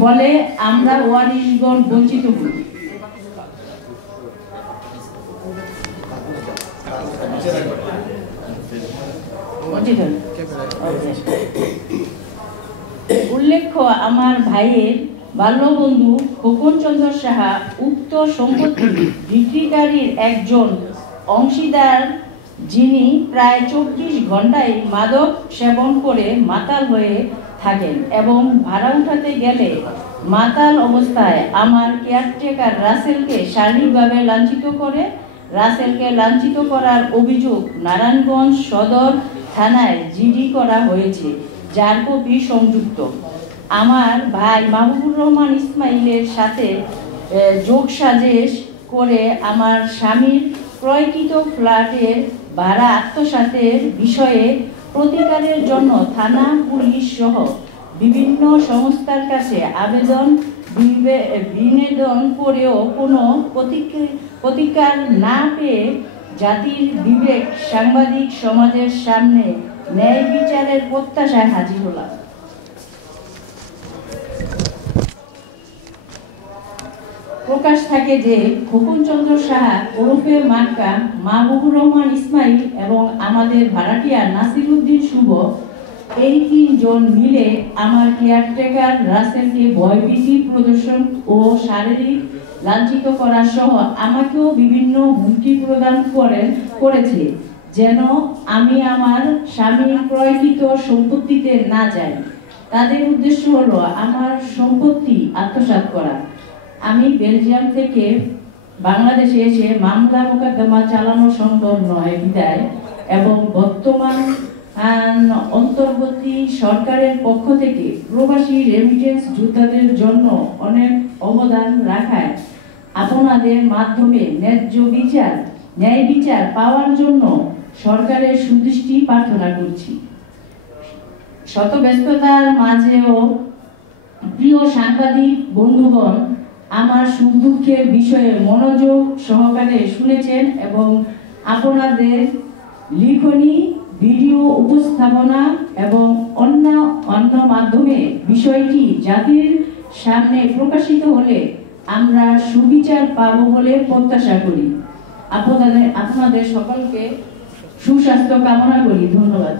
ফলে আমরা ওয়ারিশগণ বঞ্চিত হই। উল্লেখ্য, আমার ভাইয়ের বাল্যবন্ধু খোকন চন্দ্র সাহা উক্ত সম্পত্তি বিক্রিকারীর একজন অংশীদার, যিনি প্রায় 24 ঘন্টায় মাদক সেবন করে মাতাল হয়ে থাকেন এবং ভাড়া উঠাতে গেলে মাতাল অবস্থায় আমার কেয়ারটেকার রাসেলকে শারীরিকভাবে লাঞ্ছিত করে। রাসেলকে লাঞ্ছিত করার অভিযোগ নারায়ণগঞ্জ সদর থানায় জিডি করা হয়েছে, যার কপি সংযুক্ত। আমার ভাই মাহবুবুর রহমান ইসমাইলের সাথে যোগসাজশ করে আমার স্বামীর ক্রয়কৃত ফ্ল্যাটের ভাড়া আত্মসাতের বিষয়ে প্রতিকারের জন্য থানা, পুলিশ সহ বিভিন্ন সংস্থার কাছে আবেদন বিনোদন করেও কোনো প্রতিকার না পেয়ে জাতির বিবেক সাংবাদিক সমাজের সামনে ন্যায় বিচারের প্রত্যাশায় হাজির হলাম। প্রকাশ থাকে যে খোকন চন্দ্র সাহা ওরফে মাক্কা, মাহবুবুর রহমান ইসমাইল এবং আমাদের ভাড়াটিয়া নাসির উদ্দিন শুভ, এই 3 জন মিলে আমার কেয়ারটেকার রাসেলকে ভয়ভীতি প্রদর্শন ও শারীরিক লাঞ্ছিত করা সহ আমাকেও বিভিন্ন হুমকি প্রদান করেছে যেন আমি আমার স্বামীর ক্রয়কৃত সম্পত্তিতে না যাই। তাদের উদ্দেশ্য হলো আমার সম্পত্তি আত্মসাৎ করা। আমি বেলজিয়াম থেকে বাংলাদেশে এসে মামলা মোকদ্দমা চালানো সম্ভব নয় বিদায় এবং বর্তমান অন্তর্বর্তী সরকারের পক্ষ থেকে প্রবাসী রেমিটেন্স যোদ্ধাদের জন্য অনেক অবদান রাখায় আপনাদের মাধ্যমে ন্যায় বিচার পাওয়ার জন্য সরকারের সুদৃষ্টি প্রার্থনা করছি। শত ব্যস্ততার মাঝেও প্রিয় সাংবাদিক বন্ধুগণ আমার সুখ দুঃখের বিষয়ে মনোযোগ সহকারে শুনেছেন এবং আপনাদের লিখনী, ভিডিও উপস্থাপনা এবং অন্য মাধ্যমে বিষয়টি জাতির সামনে প্রকাশিত হলে আমরা সুবিচার পাব বলে প্রত্যাশা করি। আপনাদের সকলকে সুস্বাস্থ্য কামনা করি। ধন্যবাদ।